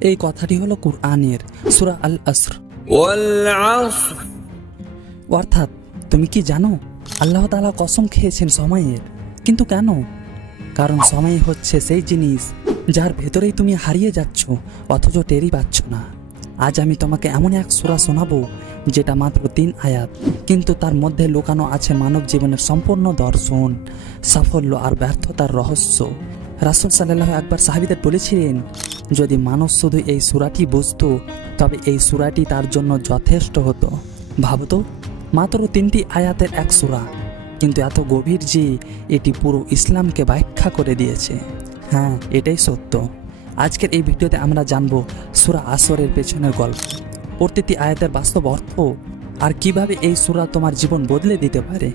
এই কথাটি হলো কুরআনের সুরা আল আসর অর্থাৎ তুমি কি জানো আল্লাহ তালা কসম খেয়েছেন সময়ের। কিন্তু কেন? কারণ সময় হচ্ছে সেই জিনিস যার ভেতরেই তুমি হারিয়ে যাচ্ছ অথচ টেরই পাচ্ছ না। আজ আমি তোমাকে এমন এক সুরা শোনাবো যেটা মাত্র তিন আয়াত কিন্তু তার মধ্যে লুকানো আছে মানব জীবনের সম্পূর্ণ দর্শন সাফল্য আর ব্যর্থতার রহস্য। রাসুল সাল্লাহ একবার সাহাবিদের বলেছিলেন যদি মানুষ শুধু এই সুরাটি বুঝতো, তবে এই সুরাটি তার জন্য যথেষ্ট হতো। ভাবতো, মাত্র তিনটি আয়াতের এক সূরা, কিন্তু এত গভীর যে এটি পুরো ইসলামকে ব্যাখ্যা করে দিয়েছে। হ্যাঁ এটাই সত্য। আজকের এই ভিডিওতে আমরা জানব সুরা আসরের পেছনের গল্প। প্রতিটি আয়াতের বাস্তব অর্থ আর কীভাবে এই সূরা তোমার জীবন বদলে দিতে পারে।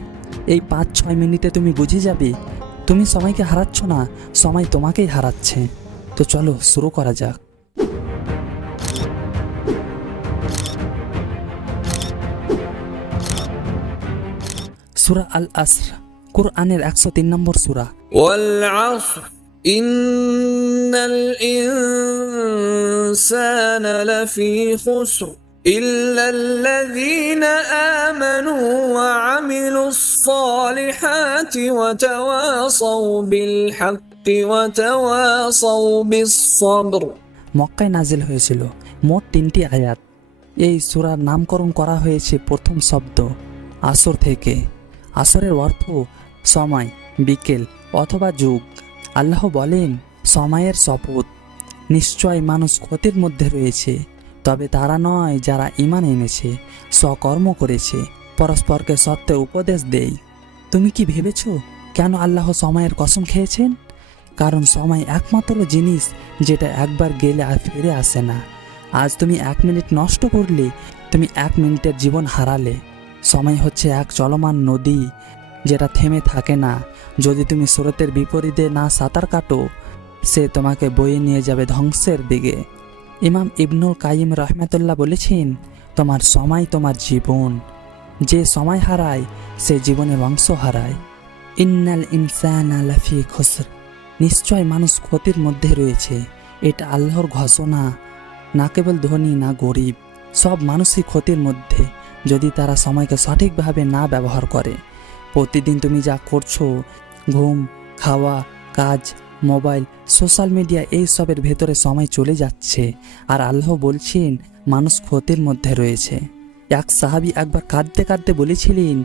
এই পাঁচ ছয় মিনিটে তুমি বুঝে যাবে, তুমি সময়কে হারাচ্ছ না, সময় তোমাকেই হারাচ্ছে। তো চলো শুরু করা যাক সূরা আল আসর কোরআনের একশো তিন নম্বর সূরা والعصر إن الإنسان لفي خسر إلا الذين آمنوا وعملوا الصالحات وتواصوا بالحق وتواصوا بالصبر মক্কায় নাজিল হয়েছিল। মোট তিনটি আয়াত। এই সুরার নামকরণ করা হয়েছে প্রথম শব্দ, আসর থেকে। আসরের অর্থ সময়, বিকেল অথবা যুগ। আল্লাহ বলেন, সময়ের শপথ। নিশ্চয় মানুষ ক্ষতির মধ্যে রয়েছে, তবে তারা নয় যারা ইমান এনেছে, স্বকর্ম করেছে, পরস্পরকে সত্যে উপদেশ দেই তুমি কি ভেবেছ, কেন আল্লাহ সময়ের কসম খেয়েছেন? কারণ সময় একমাত্র জিনিস যেটা একবার গেলে আর ফিরে আসে না। আজ তুমি এক মিনিট নষ্ট করলে, তুমি এক মিনিটের জীবন হারালে। সময় হচ্ছে এক চলমান নদী, যেটা থেমে থাকে না। যদি তুমি স্রোতের বিপরীতে না সাঁতার কাটো, সে তোমাকে বয়ে নিয়ে যাবে ধ্বংসের দিকে। ইমাম ইবনুল কাইম রহমাতুল্লাহ বলেছেন, তোমার সময় তোমার জীবন। যে সময় হারায়, সে জীবনে বংশ হারায়। ইন্নাল ইনসান আলাফি খসর। নিশ্চয় মানুষ ক্ষতির মধ্যে রয়েছে। এটা আল্লাহর ঘোষণা, না কেবল ধনী, না গরিব, সব মানুষই ক্ষতির মধ্যে। যদি তারা সময়কে সঠিকভাবে না ব্যবহার করে, প্রতিদিন তুমি যা করছ, ঘুম, খাওয়া, কাজ, মোবাইল, সোশ্যাল মিডিয়া, এই সবের ভেতরে সময় চলে যাচ্ছে। আর আল্লাহ বলছেন, মানুষ ক্ষতির মধ্যে রয়েছে। এক সাহাবি একবার কাঁদতে কাঁদতে বলেছিলেন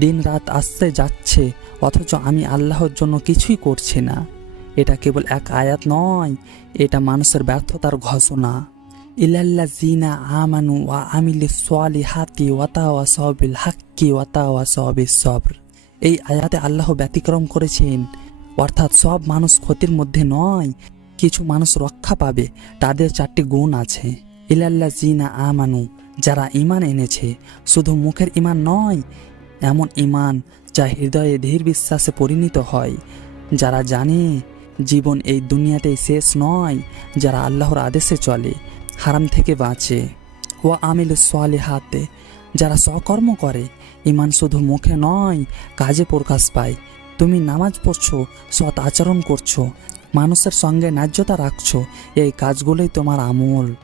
দিন রাত আসতে যাচ্ছে, অথচ আমি আল্লাহর জন্য কিছুই করছি না। এটা কেবল এক আয়াত নয়, এটা মানুষের ব্যর্থতার ঘোষণা। ইলাল্লা জিনা আমানু ওয়া আমিলি সোয়ালি হাতি ওয়াতাওয়া সবিল হাক্কি ওয়াতাওয়া সবিল সবর এই আয়াতে আল্লাহ ব্যতিক্রম করেছেন। অর্থাৎ সব মানুষ ক্ষতির মধ্যে নয়, কিছু মানুষ রক্ষা পাবে, তাদের চারটি গুণ আছে। ইলাল্লা জিনা আমানু, যারা ইমান এনেছে, শুধু মুখের ইমান নয়, এমন ইমান যা হৃদয়ে ধীর বিশ্বাসে পরিণত হয়, যারা জানে জীবন এই দুনিয়াতেই শেষ নয়, যারা আল্লাহর আদেশে চলে, হারাম থেকে বাঁচে। ও আমিল সোয়ালে হাতে যারা সকর্ম করে ইমান শুধু মুখে নয়, কাজে প্রকাশ পায়। তুমি নামাজ পড়ছো, সৎ আচরণ করছ, মানুষের সঙ্গে ন্যায্যতা রাখছো, এই কাজগুলোই তোমার আমল।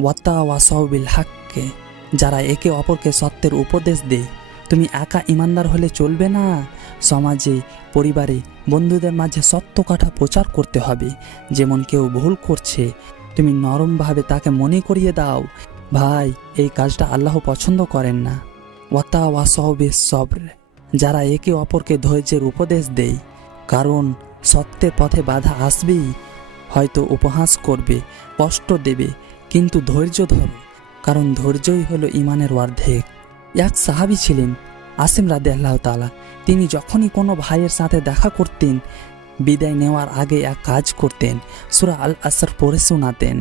ওয়াত্তা ওয়াসবিল হাককে, যারা একে অপরকে সত্যের উপদেশ দেয় তুমি একা ইমানদার হলে চলবে না। সমাজে, পরিবারে, বন্ধুদের মাঝে সত্য কথা প্রচার করতে হবে। যেমন কেউ ভুল করছে, তুমি নরমভাবে তাকে মনে করিয়ে দাও। ভাই, এই কাজটা আল্লাহ পছন্দ করেন না। ওয়াতা ওয়াসবে সবর। যারা একে অপরকে ধৈর্যের উপদেশ দেয়, কারণ সত্যের পথে বাধা আসবেই। হয়তো উপহাস করবে, কষ্ট দেবে, কিন্তু ধৈর্য ধরো। কারণ ধৈর্যই হলো ইমানের অর্ধেক। এক সাহাবি ছিলেন, আসিম রাদে আল্লাহ তালা তিনি যখনই কোনো ভাইয়ের সাথে দেখা করতেন, বিদায় নেওয়ার আগে এক কাজ করতেন, সুরা আল আসর পড়ে শোনাতেন।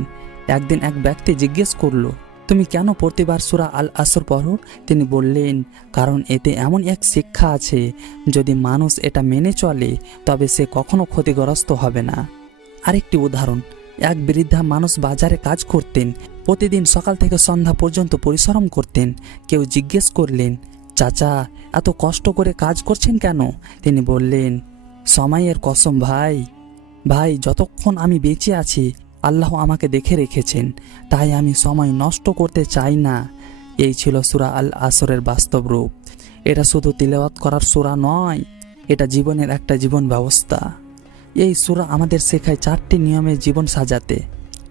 একদিন এক ব্যক্তি জিজ্ঞেস করল, তুমি কেন প্রতিবার সুরা আল আসর পড়ো? তিনি বললেন, কারণ এতে এমন এক শিক্ষা আছে, যদি মানুষ এটা মেনে চলে, তবে সে কখনো ক্ষতিগ্রস্ত হবে না। আরেকটি উদাহরণ, এক বৃদ্ধা মানুষ বাজারে কাজ করতেন প্রতিদিন সকাল থেকে সন্ধ্যা পর্যন্ত পরিশ্রম করতেন। কেউ জিজ্ঞেস করলেন, চাচা, এত কষ্ট করে কাজ করছেন কেন? তিনি বললেন, সময়ের কসম ভাই। ভাই, যতক্ষণ আমি বেঁচে আছি, আল্লাহ আমাকে দেখে রেখেছেন। তাই আমি সময় নষ্ট করতে চাই না। এই ছিল সুরা আল আসরের বাস্তব রূপ। এটা শুধু তিলাওয়াত করার সুরা নয়, এটা জীবনের একটা জীবন ব্যবস্থা। এই সুরা আমাদের শেখায় চারটি নিয়মে জীবন সাজাতে।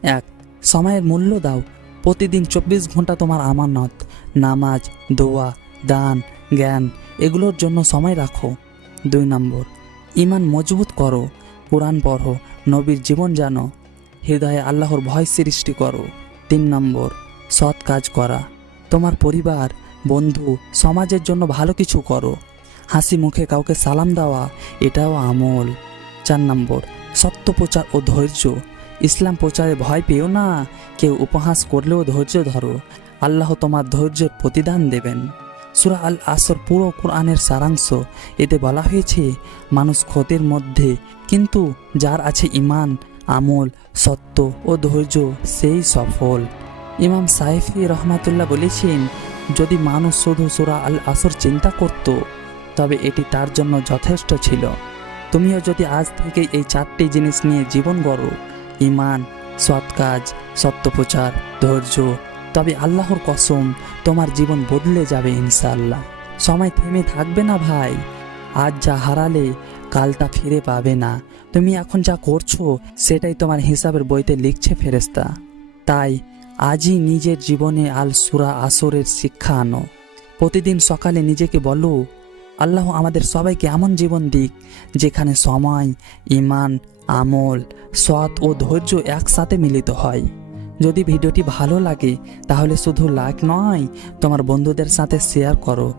এক সময়ের মূল্য দাও। প্রতিদিন চব্বিশ ঘণ্টা তোমার আমানত। নামাজ, দোয়া, দান, জ্ঞান, এগুলোর জন্য সময় রাখো। দুই নম্বর ইমান মজবুত করো। কোরআন পড়ো, নবীর জীবন জানো। হৃদয়ে আল্লাহর ভয় সৃষ্টি করো। তিন নম্বর, সৎ কাজ করা। তোমার পরিবার, বন্ধু, সমাজের জন্য ভালো কিছু করো। হাসি মুখে কাউকে সালাম দেওয়া, এটাও আমল। চার নম্বর, সত্য প্রচার ও ধৈর্য। ইসলাম প্রচারে ভয় পেও না, কেউ উপহাস করলেও ধৈর্য ধরো। আল্লাহ তোমার ধৈর্যের প্রতিদান দেবেন। সুরা আল আসর পুরো কোরআনের সারাংশ। এতে বলা হয়েছে, মানুষ ক্ষতির মধ্যে, কিন্তু যার আছে ইমান আমল, সত্য ও ধৈর্য, সেই সফল। ইমাম সাইফি রহমাতুল্লাহ বলেছেন, যদি মানুষ শুধু সুরা আল আসর চিন্তা করত, তবে এটি তার জন্য যথেষ্ট ছিল। তুমিও যদি আজ থেকে এই চারটি জিনিস নিয়ে জীবন গড়ো ইমান সৎ কাজ, সত্য প্রচার, ধৈর্য। তবে আল্লাহর কসম, তোমার জীবন বদলে যাবে ইনশাআল্লাহ। সময় থেমে থাকবে না ভাই। আজ যা হারালে, কালটা ফিরে পাবে না। তুমি এখন যা করছ, সেটাই তোমার হিসাবের বইতে লিখছে ফেরেস্তা তাই আজই নিজের জীবনে আল সুরা আসরের শিক্ষা আনো। প্রতিদিন সকালে নিজেকে বলো আল্লাহ আমাদের সবাইকে এমন জীবন দিক, যেখানে সময় ইমান আমল, সৎ ও ধৈর্য একসাথে মিলিত হয়। যদি ভিডিওটি ভালো লাগে, তাহলে শুধু লাইক নয়, তোমার বন্ধুদের সাথে শেয়ার করো।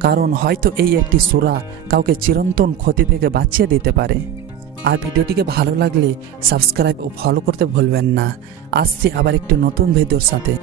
কারণ হয়তো এই একটি সুরা কাউকে চিরন্তন ক্ষতি থেকে বাঁচিয়ে দিতে পারে। আর ভিডিওটিকে ভালো লাগলে সাবস্ক্রাইব ও ফলো করতে ভুলবেন না। আসছি আবার একটি নতুন ভিডিওর সাথে।